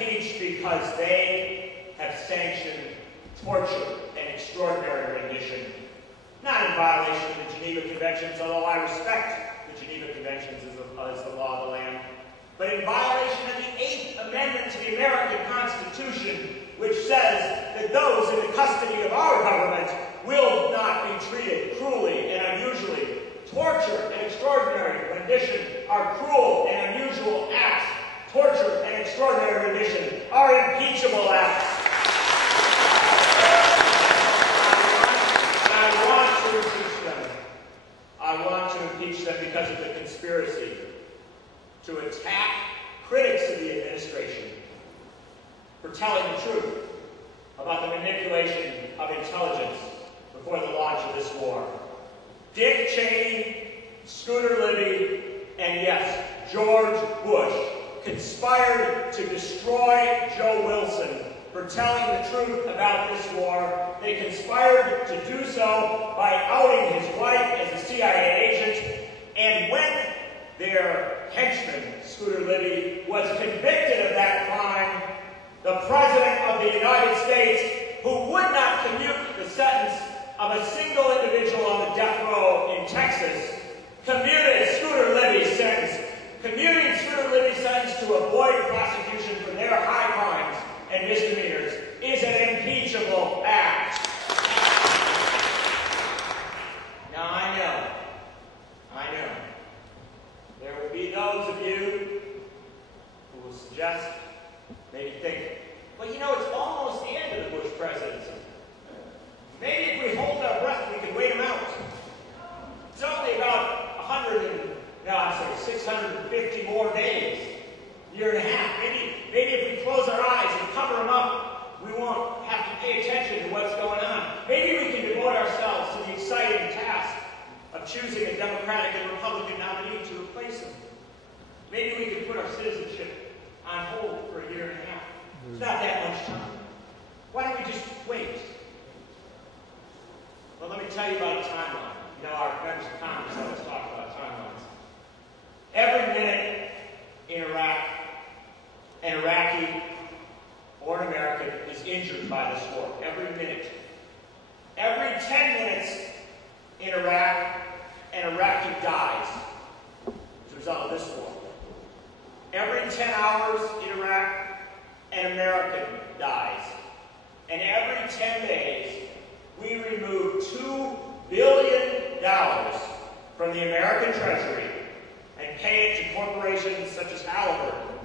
impeached because they have sanctioned torture and extraordinary rendition, not in violation of the Geneva Conventions, although I respect the Geneva Conventions as the law of the land, but in violation of the 8th Amendment to the American Constitution, which says that those in the custody of our government will not be treated cruelly and unusually. Torture and extraordinary rendition are cruel and unusual acts. Torture and extraordinary rendition are impeachable acts. And I want to impeach them. I want to impeach them because of the conspiracy to attack critics of the administration for telling the truth about the manipulation of intelligence before the launch of this war. Dick Cheney, Scooter Libby, and yes, George Bush conspired to destroy Joe Wilson for telling the truth about this war. They conspired to do so by outing his wife as a CIA agent, and when their henchman, Scooter Libby, was convicted of that crime, the President of the United States, who would not commute the sentence of a single individual on the death row in Texas, commuted Scooter Libby's sentence. Commuting Scooter Libby's sentence to avoid prosecution for their high crimes and misdemeanors is an impeachable act. Now I know, there will be those of you who will suggest, maybe think, well, you know, it's almost the end of the Bush presidency. Maybe if we hold our breath, we can wait him out. It's only about 650 more days, year and a half. Maybe if we close our eyes and cover them up, we won't have to pay attention to what's going on. Maybe we can devote ourselves to the exciting task of choosing a Democratic and Republican nominee to replace him. Maybe we can put our citizenship on hold for a year and a half. It's not that much time. Why don't we just wait? Well, let me tell you about a timeline. You know, our members of Congress always talk about timelines. Every minute in Iraq, an Iraqi or an American is injured by this war. Every minute. Every 10 minutes in Iraq, an Iraqi dies as a result of this war. Every 10 hours in Iraq, an American dies. And every 10 days, we remove $2 billion from the American Treasury and pay it to corporations such as Halliburton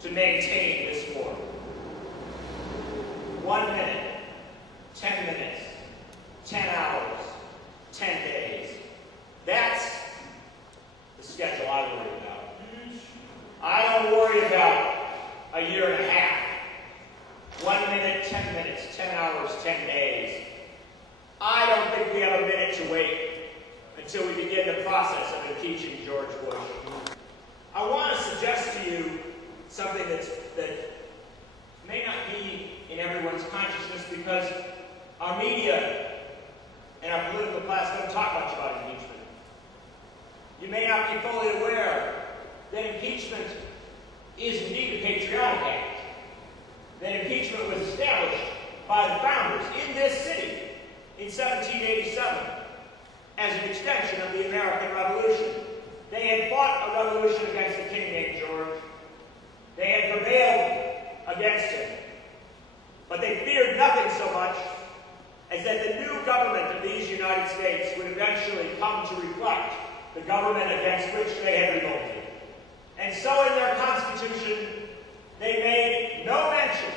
to maintain this war. 1 minute, 10 minutes, 10 hours, 10 days. That's the schedule I worry about. I don't worry about a year and a half. 1 minute, 10 minutes, 10 hours, 10 days. I don't think we have a minute to wait until we begin the process of impeaching George Bush. I want to suggest to you something that may not be in everyone's consciousness because our media and our political class don't talk much about impeachment. You may not be fully aware that impeachment is indeed a patriotic act. That impeachment was established by the founders in this city in 1787 as an extension of the American Revolution. They had fought a revolution against a king named George. They had prevailed against him. But they feared nothing so much as that the new government of these United States would eventually come to reflect the government against which they had revolted. And so in their Constitution, they made no mention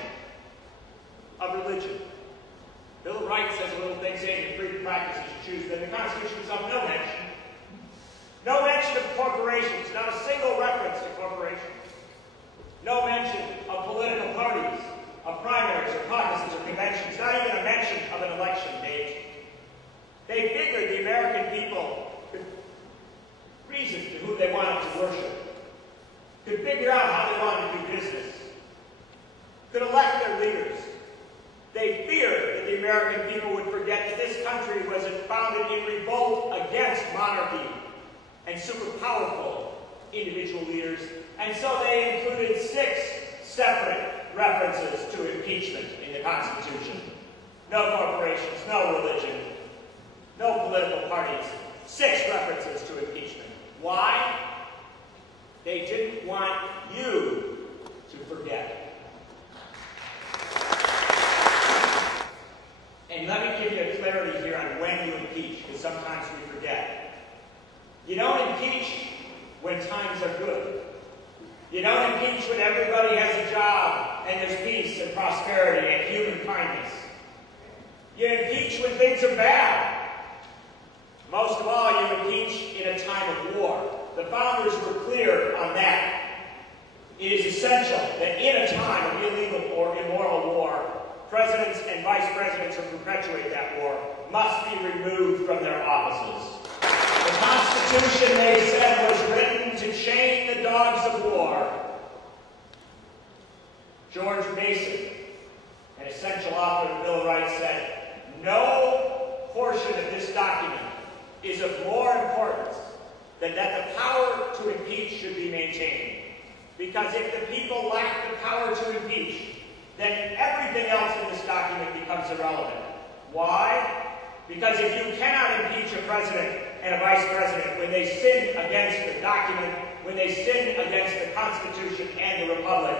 of religion. Bill of Rights has a little thing saying you're free to practice as you choose, but in the Constitution itself, no mention. No mention of corporations, not a single reference to corporations. No mention of political parties, of primaries or caucuses or conventions, not even a mention of an election date. They figured the American people could reason to who they wanted to worship, could figure out how they wanted to do business, could elect their leaders. They feared that the American people would forget that this country was founded in revolt against monarchy and super powerful individual leaders, and so they included 6 separate references to impeachment in the Constitution. No corporations, no religion, no political parties. 6 references to impeachment. Why? They didn't want you to forget. And let me give you a clarity here on when you impeach, because sometimes we forget. You don't impeach when times are good. You don't impeach when everybody has a job and there's peace and prosperity and human kindness. You impeach when things are bad. Most of all, you impeach in a time of war. The founders were clear on that. It is essential that in a time of illegal or immoral war, presidents and vice presidents who perpetuate that war must be removed from their offices. The Constitution, they said, was written to chain the dogs of war. George Mason, an essential author of the Bill of Rights, said, no portion of this document is of more importance than that the power to impeach should be maintained. Because if the people lack the power to impeach, then everything else in this document becomes irrelevant. Why? Because if you cannot impeach a president and a vice president when they sin against the document, when they sin against the Constitution and the Republic,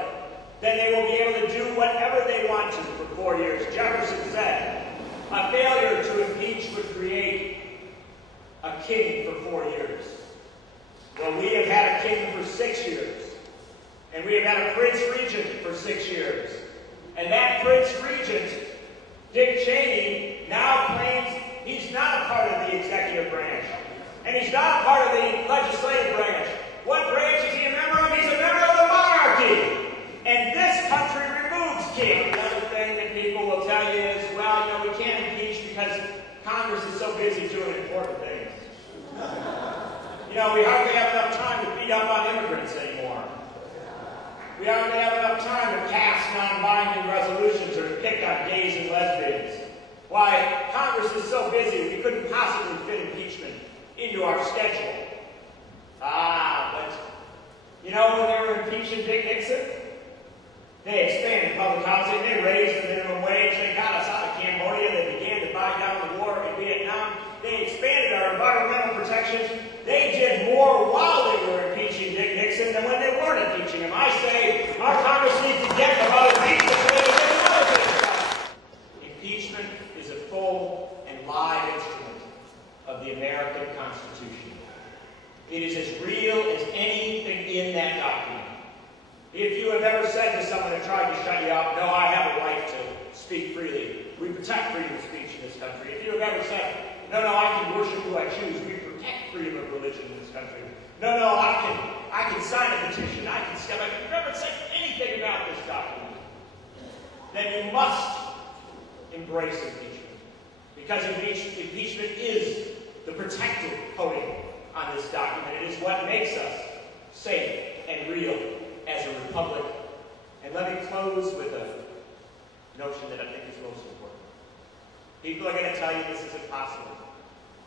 then they will be able to do whatever they want to for 4 years. Jefferson said, a failure to impeach would create a king for 4 years. Well, we have had a king for 6 years. And we have had a prince regent for 6 years. And that prince regent, Dick Cheney, now claims he's not a part of the executive branch. And he's not a part of the legislative branch. What branch is he a member of? He's a member of the monarchy. And this country removes king. Another thing that people will tell you is, well, you know, we can't impeach because Congress is so busy doing important things. You know, we hardly have enough time to beat up on immigrants anymore. We hardly have enough time to pass non-binding resolutions or to pick on gays and lesbians. Why, Congress is so busy we couldn't possibly fit impeachment into our schedule. But you know when they were impeaching Dick Nixon? They expanded public housing, they raised the minimum wage, they got us out of Cambodia, they began to buy down the war in Vietnam, they expanded our environmental protections. They did more while they were impeaching Dick Nixon than when they weren't impeaching him. I say our Congress needs to get about impeachment so they can get other things done. Impeachment is a full and live instrument of the American Constitution. It is as real as anything in that document. If you have ever said to someone who tried to shut you up, no, I have a right to speak freely. We protect freedom of speech in this country. If you have ever said, no, I can worship who I choose. We protect freedom of religion in this country. No, I can sign a petition. I can step up. If you've never said anything about this document, then you must embrace impeachment. Because impeachment is the protective coating on this document. It is what makes us safe and real as a republic. And let me close with a notion that I think is most important. People are going to tell you this is impossible.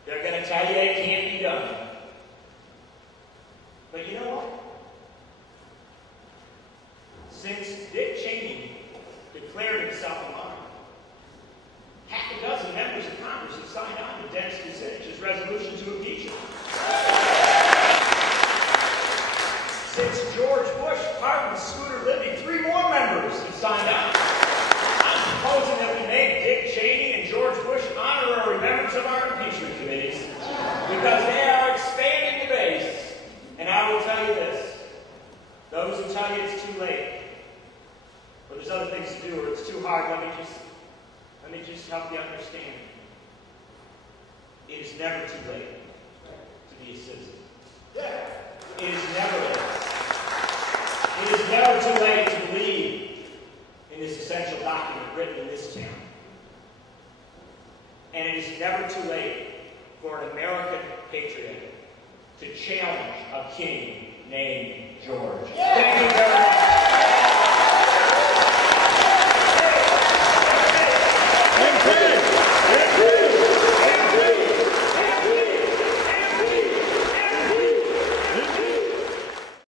They're going to tell you it can't be done. But you know what? Since Dick Cheney declared himself a monarch, half a dozen members of Congress have signed on to Dennis Kucinich's resolution to impeach him. Since George Bush pardoned Scooter Libby, 3 more members have signed on. I'm proposing that we make Dick Cheney and George Bush honorary members of our impeachment committees because they are expanding the base. And I will tell you this, those who tell you it's too late, or there's other things to do, or it's too hard, let me just help you understand. It is never too late to be a citizen. It is never late. It is never too late to believe in this essential document written in this town. And it is never too late for an American patriot to challenge a king named